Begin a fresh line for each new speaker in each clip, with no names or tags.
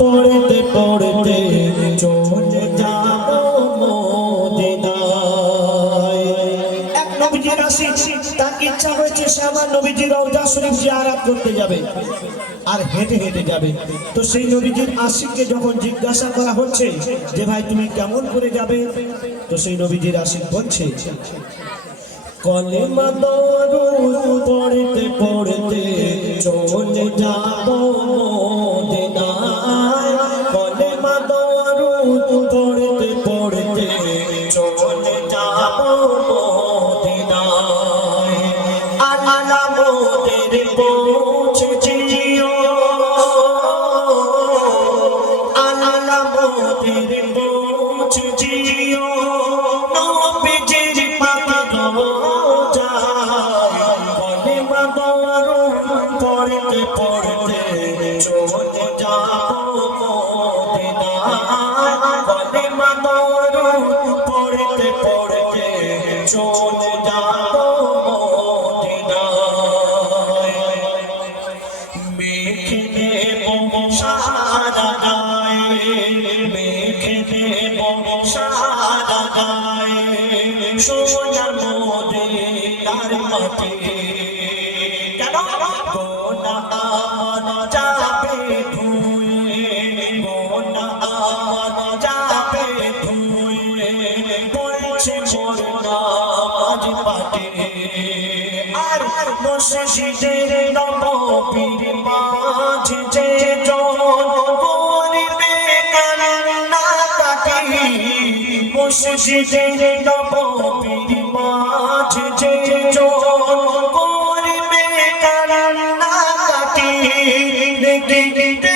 পড়তে পড়তে চলে যাব মদিনায়। এক নবীজির আসি তার ইচ্ছা হয়েছে সে আমার নবীজির রওজা শরীফ জিয়ারাত করতে যাবে আর হেঁটে হেঁটে যাবে। তো সেই নবীজির আশিককে যখন জিজ্ঞাসা করা হচ্ছে যে, ভাই, তুমি কেমন করে যাবে? তো সেই নবীজির আশিক বলছে, কলেমা দরুদ পড়তে পড়তে দরুদ পড়তে পড়তে চলে যাব মদিনায়। আল্লাহ মোদের পৌঁছে জিও আল্লাহ মোদের পৌঁছে মেঘে দেব সারা গায়ে। মেঘে দেব সারা গায়ে। সোনার মোদে তার মাঠে কেন গোনা আমার যাবে ধুয়ে গোনা আমার যাবে ধুয়ে পড়ছে মোর নামাজ পাটে আর মসজিদের নববীর মাঝে যে জন করিবে কান্না কাটি মসজিদের নববীর মাঝে যে জন করিবে কান্না দেখি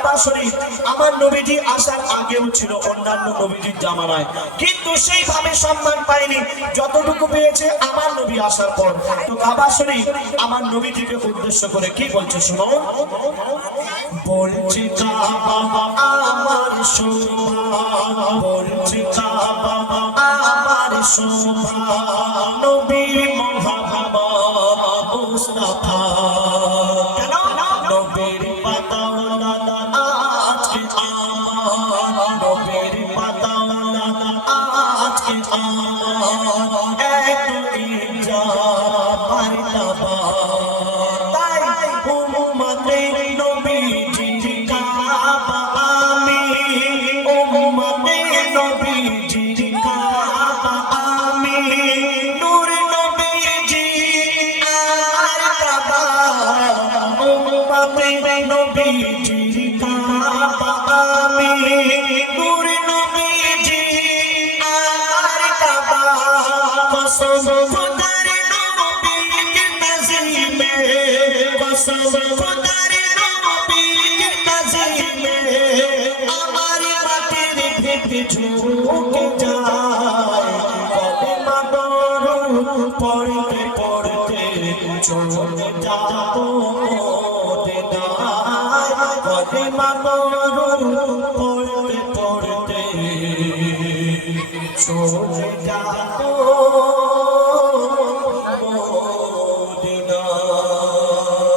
কাবা শরীফ, আমার নবীজি আসার আগেও ছিল অন্যান্য নবীজির জামানায়। কিন্তু সেইভাবে সম্মান পায়নি। যতটুকু পেয়েছে আমার নবী আসার পর। তো কাবা শরীফ, আমার নবীজিকে উদ্দেশ্য করে কি বলছে শুনো? বলছি আমার বলছি আমার নবী মোহাম্মদ মুস্তাফা পড়তে পড়তে চলে যাব কলিমা দরুদ পড়তে পড়তে চলে যাব